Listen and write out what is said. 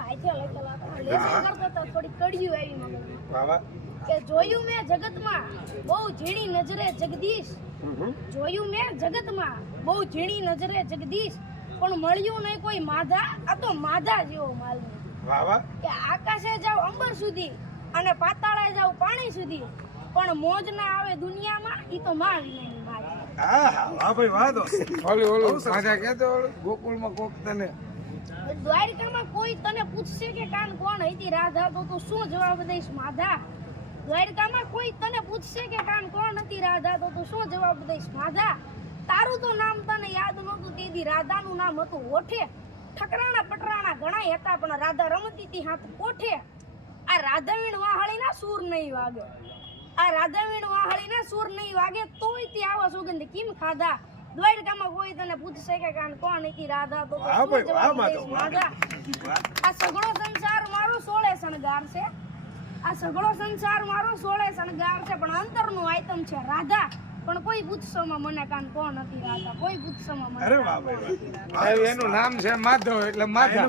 હાથે લખેલા હતા લેસન કરતો તો થોડી કડિયું આવી મગજમાં વાહ વાહ કે જોયું મેં જગતમાં બહુ ઝીણી નજરે જગદીશ જોયું મેં જગતમાં બહુ ઝીણી નજરે જગદીશ પણ મળ્યું નહીં કોઈ માધા આ તો માધા જેવો માલ વાહ વાહ કે આકાશે જાવ અંબર સુધી અને પાતાળે જાવ પાણી સુધી પણ મોજ ના આવે દુનિયામાં ઈ તો માં વિનાની માં છે હા હા વાહ ભાઈ વાહ તો ઓલું સાજા કહેતો ગોકુળમાં કોક તને દ્વારિકામાં કોઈ તને પૂછશે કે કાન કોણ હતી રાધા તો તું શું જવાબ દઈશ માધા દ્વારિકામાં કોઈ તને પૂછશે કે કાન કોણ હતી રાધા તો તું શું જવાબ દઈશ માધા તારું તો નામ તને યાદ નહોતું તેદી રાધાનું નામ હતું ઓઠે ઠકરાણા પટરાણા ઘણાય હતા પણ રાધા રમતી હતી હાથ કોઠે આ રાધાવીણ વાહળીના સૂર નહીં વાગે આ રાધાવીણ વાહળીના સૂર નહીં વાગે તોય તે આવા સુગંધ કેમ ખાધા દ્વારકામાં કોઈ તને પૂછશે કે કાન કોણ હતી રાધા તો વાહ ભાઈ વાહ માતો માધા આ સગળો સંસાર મારો સોળે શણગાર છે આ સગળો સંસાર મારો સોળે શણગાર છે પણ અંતરનું આઈટમ છે રાધા પણ કોઈ પૂછશોમાં મને કાન કોણ હતી રાધા કોઈ પૂછશોમાં મને અરે વાહ ભાઈ વાહ એનું નામ છે માધવ એટલે માધવ